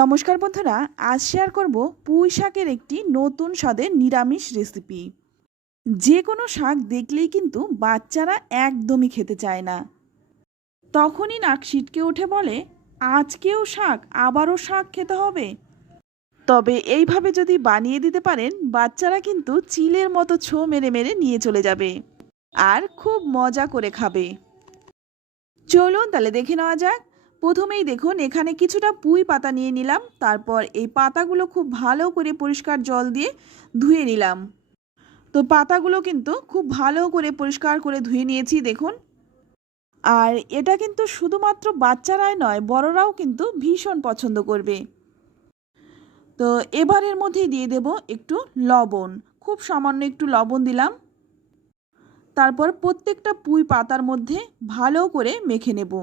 নমস্কার বন্ধুরা, আজ শেয়ার করব পুঁই শাকের একটি নতুন স্বাদের নিরামিষ রেসিপি। যে কোনো শাক দেখলেই কিন্তু বাচ্চারা একদমই খেতে চায় না। তখনই নাক সিটকে উঠে বলে, আজকেও শাক, আবারও শাক খেতে হবে। তবে এইভাবে যদি বানিয়ে দিতে পারেন, বাচ্চারা কিন্তু চিলের মতো ছো মেরে মেরে নিয়ে চলে যাবে আর খুব মজা করে খাবে। চলুন তাহলে দেখে নেওয়া যাক। প্রথমেই দেখুন, এখানে কিছুটা পুঁই পাতা নিয়ে নিলাম। তারপর এই পাতাগুলো খুব ভালো করে পরিষ্কার জল দিয়ে ধুয়ে নিলাম। তো পাতাগুলো কিন্তু খুব ভালো করে পরিষ্কার করে ধুয়ে নিয়েছি দেখুন। আর এটা কিন্তু শুধুমাত্র বাচ্চারাই নয়, বড়রাও কিন্তু ভীষণ পছন্দ করবে। তো এবারের মধ্যেই দিয়ে দেব একটু লবণ, খুব সামান্য একটু লবণ দিলাম। তারপর প্রত্যেকটা পুঁই পাতার মধ্যে ভালো করে মেখে নেব।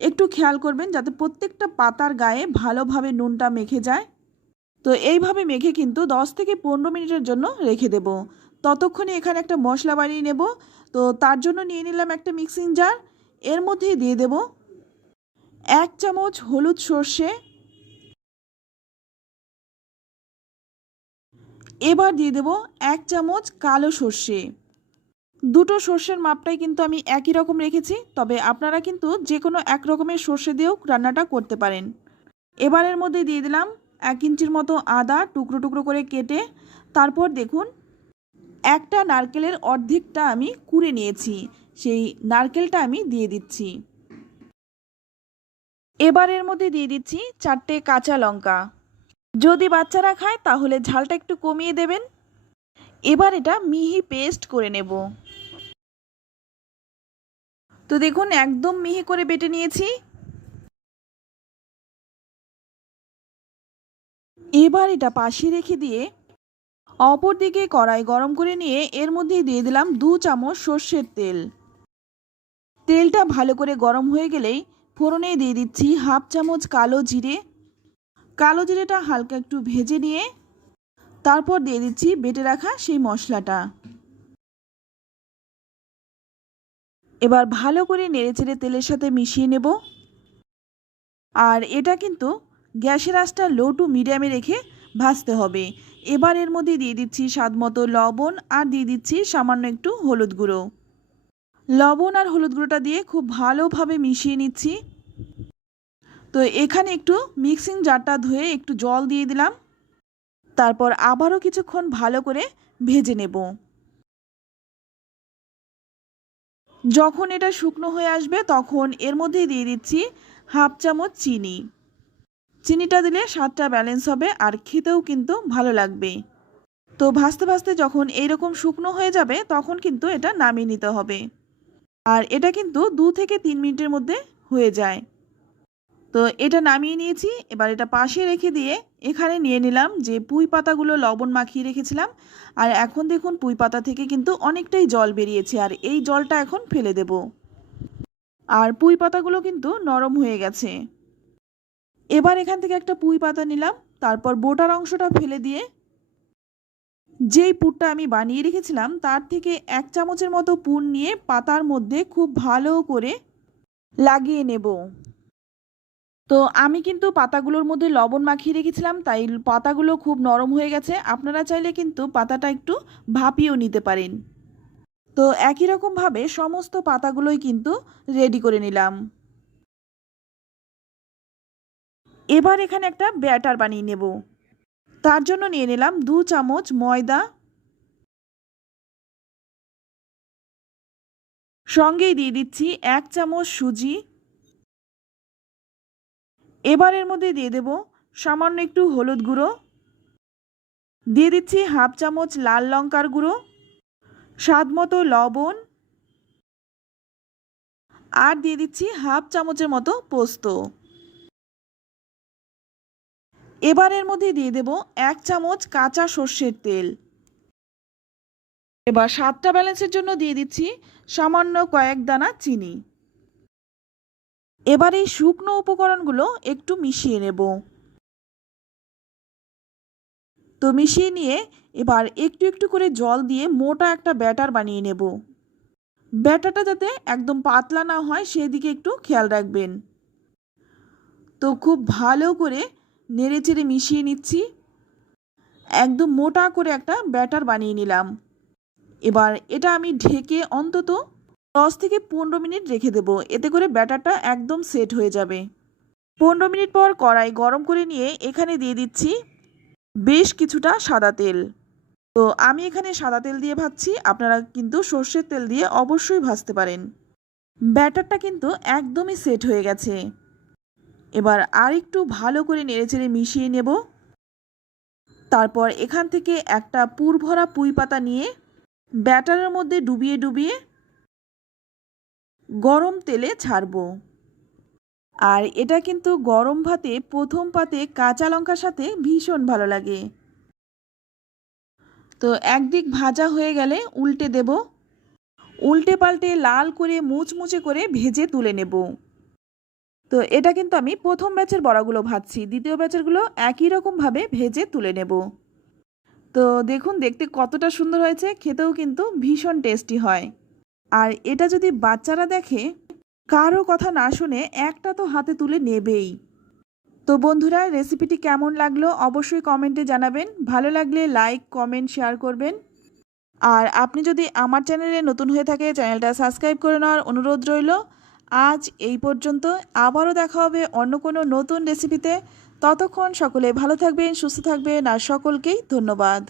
একটু খেয়াল করবেন যাতে প্রত্যেকটা পাতার গায়ে ভালোভাবে নুনটা মেখে যায়। তো এইভাবে মেখে কিন্তু 10 থেকে 15 মিনিটের জন্য রেখে দেব। ততক্ষণে এখানে একটা মশলা বানিয়ে নেব। তো তার জন্য নিয়ে নিলাম একটা মিক্সিং জার। এর মধ্যে দিয়ে দেব 1 চামচ হলুদ সর্ষে। এবার দিয়ে দেব 1 চামচ কালো সর্ষে। দুটো সর্ষের মাপটাই কিন্তু আমি একই রকম রেখেছি, তবে আপনারা কিন্তু যে কোনো এক রকমের সর্ষে দিয়েও রান্নাটা করতে পারেন। এবারের মধ্যে দিয়ে দিলাম 1 ইঞ্চির মতো আদা টুকরো টুকরো করে কেটে। তারপর দেখুন, একটা নারকেলের অর্ধেকটা আমি কুড়ে নিয়েছি, সেই নারকেলটা আমি দিয়ে দিচ্ছি। এবারের মধ্যে দিয়ে দিচ্ছি 4টে কাঁচা লঙ্কা। যদি বাচ্চারা খায় তাহলে ঝালটা একটু কমিয়ে দেবেন। এবার এটা মিহি পেস্ট করে নেব। তো দেখুন, একদম মিহি করে বেটে নিয়েছি। এবার এটা পাশে রেখে দিয়ে অপর দিকে কড়াই গরম করে নিয়ে এর মধ্যে দিয়ে দিলাম 2 চামচ সর্ষের তেল। তেলটা ভালো করে গরম হয়ে গেলেই ফোড়নে দিয়ে দিচ্ছি 1/2 চামচ কালো জিরে। কালো জিরেটা হালকা একটু ভেজে নিয়ে তারপর দিয়ে দিচ্ছি বেটে রাখা সেই মশলাটা। এবার ভালো করে নেড়েচেড়ে তেলের সাথে মিশিয়ে নেব। আর এটা কিন্তু গ্যাসের আঁচটা লো টু মিডিয়ামে রেখে ভাজতে হবে। এবার এর মধ্যে দিয়ে দিচ্ছি স্বাদ মতো লবণ আর দিয়ে দিচ্ছি সামান্য একটু হলুদ গুঁড়ো। লবণ আর হলুদ গুঁড়োটা দিয়ে খুব ভালোভাবে মিশিয়ে নিচ্ছি। তো এখানে একটু মিক্সিং জারটা ধুয়ে একটু জল দিয়ে দিলাম। তারপর আবারও কিছুক্ষণ ভালো করে ভেজে নেব। যখন এটা শুকনো হয়ে আসবে তখন এর মধ্যে দিয়ে দিচ্ছি 1/2 চামচ চিনি। চিনিটা দিলে স্বাদটা ব্যালেন্স হবে আর খেতেও কিন্তু ভালো লাগবে। তো ভাজতে ভাজতে যখন এইরকম শুকনো হয়ে যাবে তখন কিন্তু এটা নামিয়ে নিতে হবে। আর এটা কিন্তু 2 থেকে 3 মিনিটের মধ্যে হয়ে যায়। তো এটা নামিয়ে নিয়েছি। এবার এটা পাশে রেখে দিয়ে এখানে নিয়ে নিলাম যে পুঁই পাতাগুলো লবণ মাখিয়ে রেখেছিলাম। আর এখন দেখুন, পুঁই পাতা থেকে কিন্তু অনেকটাই জল বেরিয়েছে আর এই জলটা এখন ফেলে দেব। আর পুঁই পাতাগুলো কিন্তু নরম হয়ে গেছে। এবার এখান থেকে একটা পুঁই পাতা নিলাম। তারপর বোটার অংশটা ফেলে দিয়ে যেই পুরটা আমি বানিয়ে রেখেছিলাম তার থেকে 1 চামচের মতো পুর নিয়ে পাতার মধ্যে খুব ভালো করে লাগিয়ে নেব। তো আমি কিন্তু পাতাগুলোর মধ্যে লবণ মাখিয়ে রেখেছিলাম, তাই পাতাগুলো খুব নরম হয়ে গেছে। আপনারা চাইলে কিন্তু পাতাটা একটু ভাপিয়েও নিতে পারেন। তো একই রকমভাবে সমস্ত পাতাগুলোই কিন্তু রেডি করে নিলাম। এবার এখানে একটা ব্যাটার বানিয়ে নেব। তার জন্য নিয়ে নিলাম 2 চামচ ময়দা, সঙ্গেই দিয়ে দিচ্ছি 1 চামচ সুজি। এবার এর মধ্যে দিয়ে দেব সামান্য একটু হলুদ গুঁড়ো, দিয়ে দিচ্ছি 1/2 চামচ লাল লঙ্কার গুঁড়ো, স্বাদ মতো লবণ আর দিয়ে দিচ্ছি 1/2 চামচের মতো পোস্ত। এবার এর মধ্যে দিয়ে দেব 1 চামচ কাঁচা সর্ষের তেল। এবার স্বাদটা ব্যালেন্সের জন্য দিয়ে দিচ্ছি সামান্য কয়েক দানা চিনি। এবার এই শুকনো উপকরণগুলো একটু মিশিয়ে নেব। তো মিশিয়ে নিয়ে এবার একটু একটু করে জল দিয়ে মোটা একটা ব্যাটার বানিয়ে নেব। ব্যাটারটা যাতে একদম পাতলা না হয় সেদিকে একটু খেয়াল রাখবেন। তো খুব ভালো করে নেড়েচেড়ে মিশিয়ে নিচ্ছি। একদম মোটা করে একটা ব্যাটার বানিয়ে নিলাম। এবার এটা আমি ঢেকে অন্তত 10 থেকে 15 মিনিট রেখে দেবো, এতে করে ব্যাটারটা একদম সেট হয়ে যাবে। 15 মিনিট পর কড়াই গরম করে নিয়ে এখানে দিয়ে দিচ্ছি বেশ কিছুটা সাদা তেল। তো আমি এখানে সাদা তেল দিয়ে ভাজছি, আপনারা কিন্তু সর্ষের তেল দিয়ে অবশ্যই ভাজতে পারেন। ব্যাটারটা কিন্তু একদমই সেট হয়ে গেছে। এবার আরেকটু ভালো করে নেড়েচেড়ে মিশিয়ে নেব। তারপর এখান থেকে একটা পুর ভরা পুঁই পাতা নিয়ে ব্যাটারের মধ্যে ডুবিয়ে ডুবিয়ে গরম তেলে ছাড়বো। আর এটা কিন্তু গরম ভাতে প্রথম পাতে কাঁচা লঙ্কার সাথে ভীষণ ভালো লাগে। তো একদিক ভাজা হয়ে গেলে উল্টে দেব। উল্টে পাল্টে লাল করে মুচমুচে করে ভেজে তুলে নেব। তো এটা কিন্তু আমি প্রথম ব্যাচের বড়াগুলো ভাজছি, দ্বিতীয় ব্যাচেরগুলো একই রকমভাবে ভেজে তুলে নেব। তো দেখুন দেখতে কতটা সুন্দর হয়েছে, খেতেও কিন্তু ভীষণ টেস্টি হয়। আর এটা যদি বাচ্চারা দেখে, কারো কথা না শুনে একটা তো হাতে তুলে নেবেই। তো বন্ধুরা, রেসিপিটি কেমন লাগলো অবশ্যই কমেন্টে জানাবেন। ভালো লাগলে লাইক, কমেন্ট, শেয়ার করবেন। আর আপনি যদি আমার চ্যানেলে নতুন হয়ে থাকে চ্যানেলটা সাবস্ক্রাইব করে নেওয়ার অনুরোধ রইল। আজ এই পর্যন্ত, আবারও দেখা হবে অন্য কোনো নতুন রেসিপিতে। ততক্ষণ সকলে ভালো থাকবেন, সুস্থ থাকবেন, আর সকলকেই ধন্যবাদ।